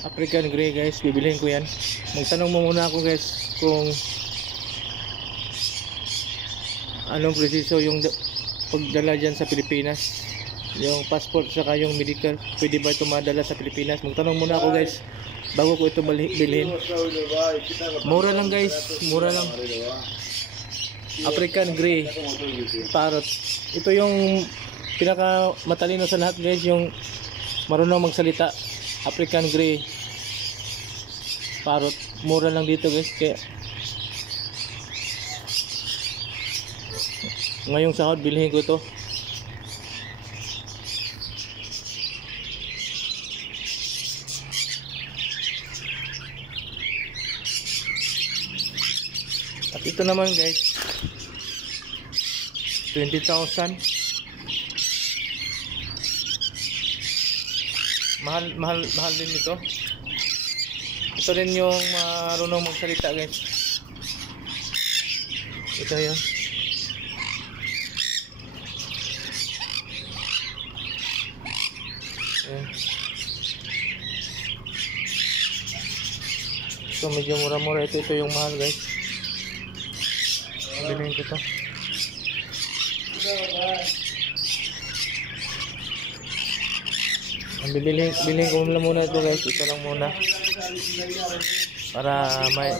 African Grey guys, bibilhin ko yan. Magtanong mo muna ako guys kung anong presiso yung pagdala dyan sa Pilipinas, yung passport saka yung medical, pwede ba ito madala sa Pilipinas? Magtanong muna ako guys bago ko ito bilhin. Mura lang guys, mura lang. African Grey Parrot, ito yung pinaka matalino sa lahat guys, yung marunong magsalita. African Grey Parrot, mura lang dito guys, kaya ngayong sahod bilhin ko to. At ito naman guys, 20,000. Mahal din ito. Ito rin yung marunong magsalita guys. Ito yun. So medyo mura-mura ito yung mahal guys. Bilhin ko to. Ang bilhin ko muna ito guys. Ito lang muna para may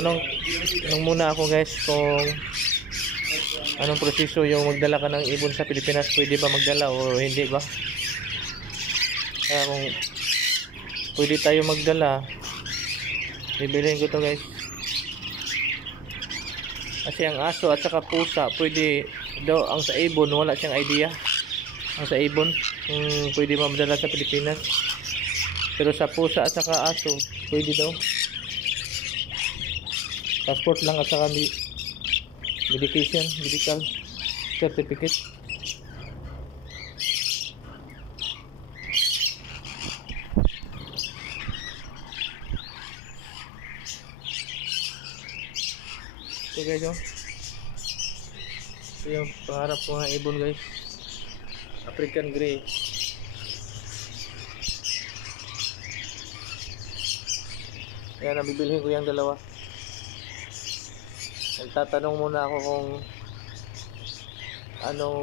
tanong muna ako guys kung anong proseso yung magdala ka ng ibon sa Pilipinas. Pwede ba magdala o hindi ba? Kaya kung pwede tayo magdala, bibilhin ko to guys. Kasi ang aso at saka pusa, pwede daw. Ang sa ibon, wala siyang idea. Ang sa ibon, pwede madala sa Pilipinas. Pero sa pusa at saka aso, pwede daw. Passport lang at saka medical certificate. So guys, ito yung pangarap ko ng ibon guys, African Grey. Kaya nabibilhin ko yung dalawa. Nagtatanong muna ako kung anong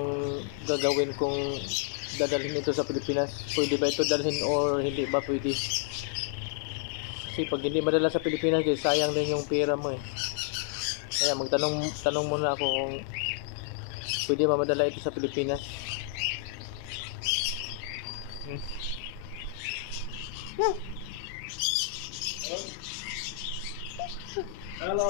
gagawin kung dadalhin ito sa Pilipinas. Pwede ba ito dalhin or hindi ba pwede? Kasi pag hindi madala sa Pilipinas guys, sayang din yung pera mo eh. Kaya magtanong muna ako kung pwede ba madala ito sa Pilipinas. Hello.